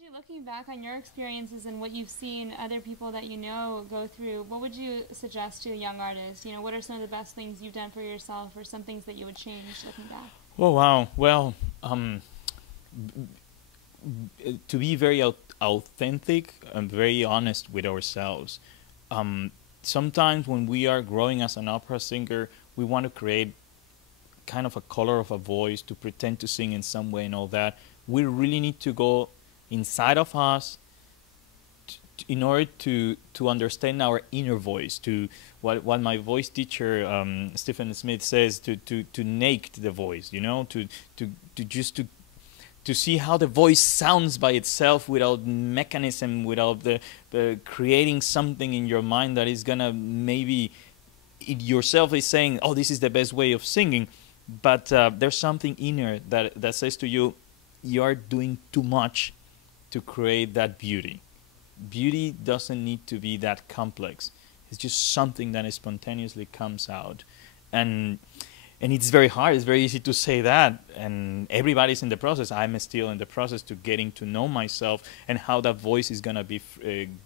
you, looking back on your experiences and what you've seen other people that you know go through, what would you suggest to a young artist? You know, what are some of the best things you've done for yourself, or some things that you would change looking back? Oh wow. Well, to be very authentic and very honest with ourselves. Sometimes when we are growing as an opera singer, we want to create kind of a color of a voice, to pretend to sing in some way and all that. We really need to go inside of us in order to understand our inner voice, to what my voice teacher Stephen Smith says, to naked the voice, you know, to see how the voice sounds by itself, without mechanism, without the creating something in your mind that is gonna, maybe it yourself is saying, oh, this is the best way of singing, but there's something inner that says to you, you are doing too much to create that beauty. Beauty doesn't need to be that complex. It's just something that spontaneously comes out. And it's very hard. It's very easy to say that. And everybody's in the process. I'm still in the process to getting to know myself and how that voice is going to be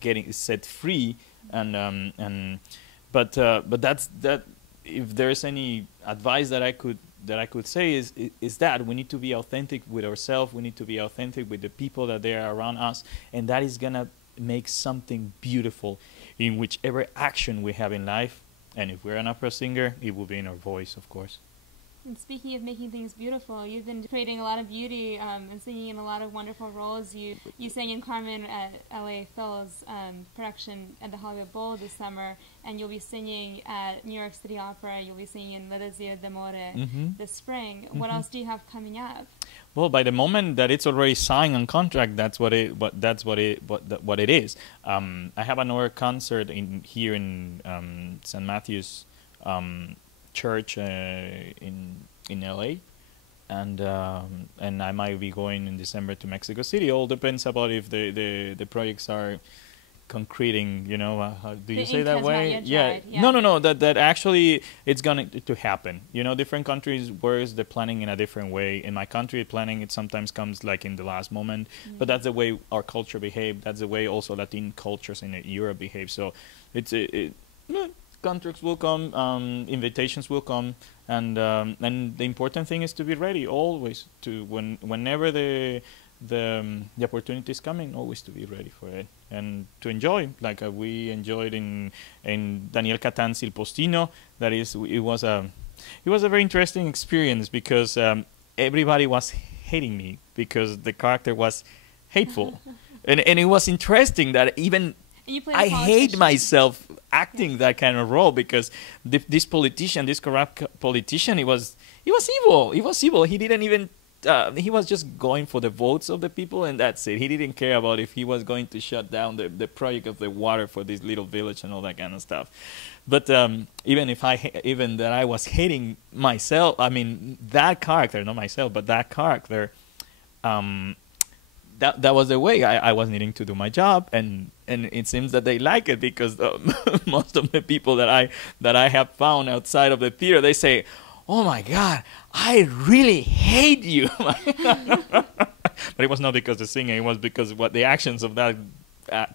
getting set free. But that's that. If there's any advice that I could say is that we need to be authentic with ourselves. We need to be authentic with the people that they are around us, and that is gonna make something beautiful in whichever action we have in life. And if we're an opera singer, it will be in our voice, of course. And speaking of making things beautiful, you've been creating a lot of beauty and singing in a lot of wonderful roles. You sang in Carmen at LA Phil's production at the Hollywood Bowl this summer, and you'll be singing at New York City Opera. You'll be singing in Le Désir d'Amore this spring. What else do you have coming up? Well, by the moment that it's already signed on contract, that's what it is. I have another concert here in St. Matthew's church in LA, and I might be going in December to Mexico City. All depends about if the projects are concreting, you know, how do you say that way? Yeah. No, that actually it's going to happen. You know, different countries, whereas they're planning in a different way. In my country, planning, it sometimes comes like in the last moment, but that's the way our culture behaves. That's the way also Latin cultures in Europe behave. So contracts will come, invitations will come, and the important thing is to be ready always, to whenever the opportunity is coming, always to be ready for it and to enjoy, like we enjoyed in Daniel Catan's Il Postino. It was a very interesting experience, because everybody was hating me because the character was hateful, and it was interesting that even I hate myself acting that kind of role, because this politician, this corrupt politician, he was evil. He was evil. He didn't even he was just going for the votes of the people, and that's it. He didn't care about if he was going to shut down the project of the water for this little village and all that kind of stuff. But even that I was hating myself, I mean that character, not myself, but that character. That was the way I was needing to do my job, and it seems that they like it, because most of the people that I have found outside of the theater, they say, "Oh my God, I really hate you." But it was not because of the singing; it was because of the actions of that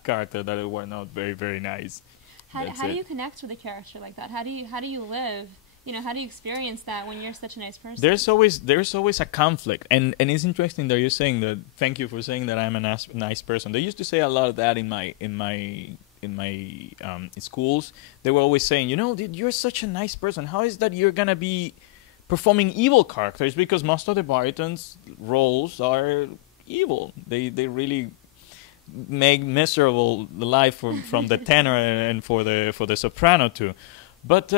character that were not very, very nice. How do you connect with a character like that? How do you live? You know, how do you experience that when you're such a nice person? There's always a conflict, and it's interesting that you're saying that. Thank you for saying that I'm a nice person. They used to say a lot of that in my schools. They were always saying, you know, you're such a nice person. How is that you're gonna be performing evil characters? Because most of the baritons' roles are evil. They really make miserable the life from the tenor and for the soprano too. But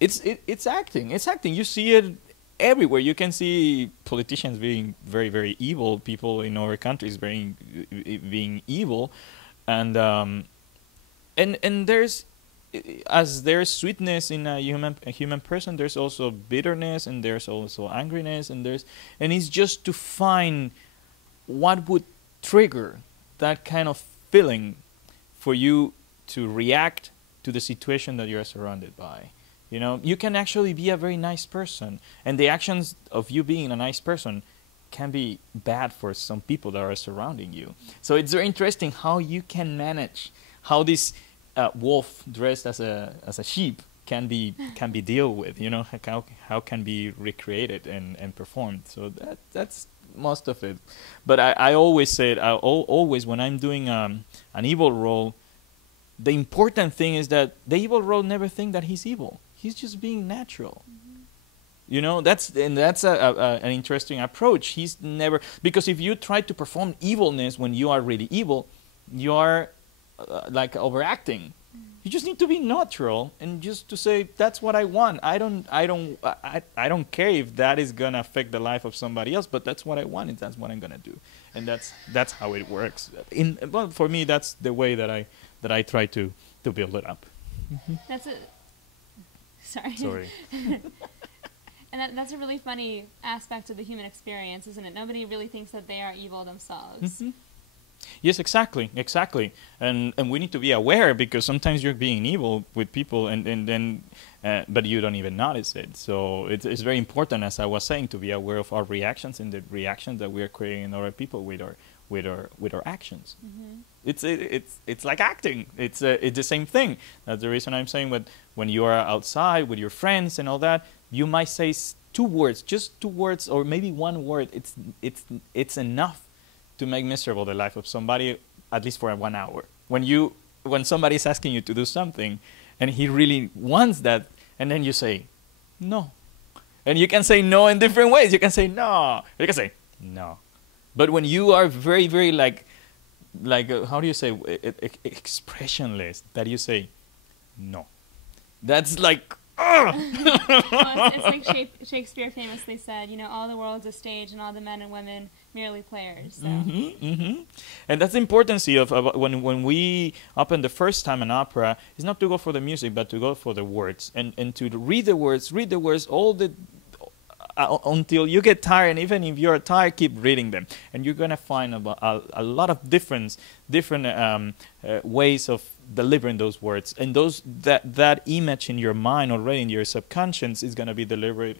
it's acting. It's acting. You see it everywhere. You can see politicians being very, very evil. People in our countries being evil, and there's, as there's sweetness in a human person, there's also bitterness, and there's also angriness, and it's just to find what would trigger that kind of feeling for you to react to the situation that you are surrounded by. You know, you can actually be a very nice person, and the actions of you being a nice person can be bad for some people that are surrounding you. So it's very interesting how you can manage how this wolf dressed as a sheep can be dealt with. You know, how can be recreated and performed. So that's most of it. But I always say it. Always when I'm doing an evil role, the important thing is that the evil role never think that he's evil. He's just being natural. You know, that's an interesting approach. He's never, because if you try to perform evilness when you are really evil, you are like overacting. You just need to be natural and just to say that's what I want. I don't care if that is gonna affect the life of somebody else, but that's what I want and that's what I'm gonna do. And that's how it works. Well, for me, that's the way that I try to build it up. That's it. Sorry. And that's a really funny aspect of the human experience, isn't it? Nobody really thinks that they are evil themselves. Yes, exactly. And we need to be aware, because sometimes you're being evil with people, and then but you don't even notice it. So it's very important, as I was saying, to be aware of our reactions and the reactions that we are creating in other people with our actions. It's like acting. It's the same thing. That's the reason I'm saying when you are outside with your friends and all that, you might say just two words, or maybe one word. It's enough to make miserable the life of somebody, at least for 1 hour. When somebody is asking you to do something, and he really wants that, and then you say no, and you can say no in different ways. You can say no. You can say no. But when you are very, very like how do you say, expressionless, that you say no, that's like. Well, it's like Shakespeare famously said, you know, all the world's a stage and all the men and women merely players. So. And that's the importance of when we open the first time an opera, is not to go for the music, but to go for the words and to read the words all the until you get tired. And even if you're tired, keep reading them, and you're gonna find a lot of different ways of delivering those words, and that image in your mind already in your subconscious is gonna be delivered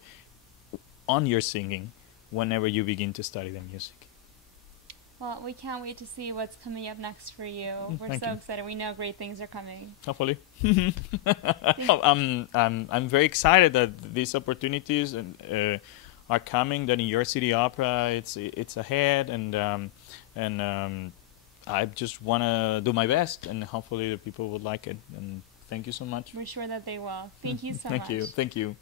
on your singing whenever you begin to study the music. Well, we can't wait to see what's coming up next for you. We're so excited. We know great things are coming. Hopefully. I'm very excited that these opportunities are coming. That in your city opera, it's ahead, and I just want to do my best, and hopefully the people will like it. And thank you so much. We're sure that they will. Thank you so much. Thank you.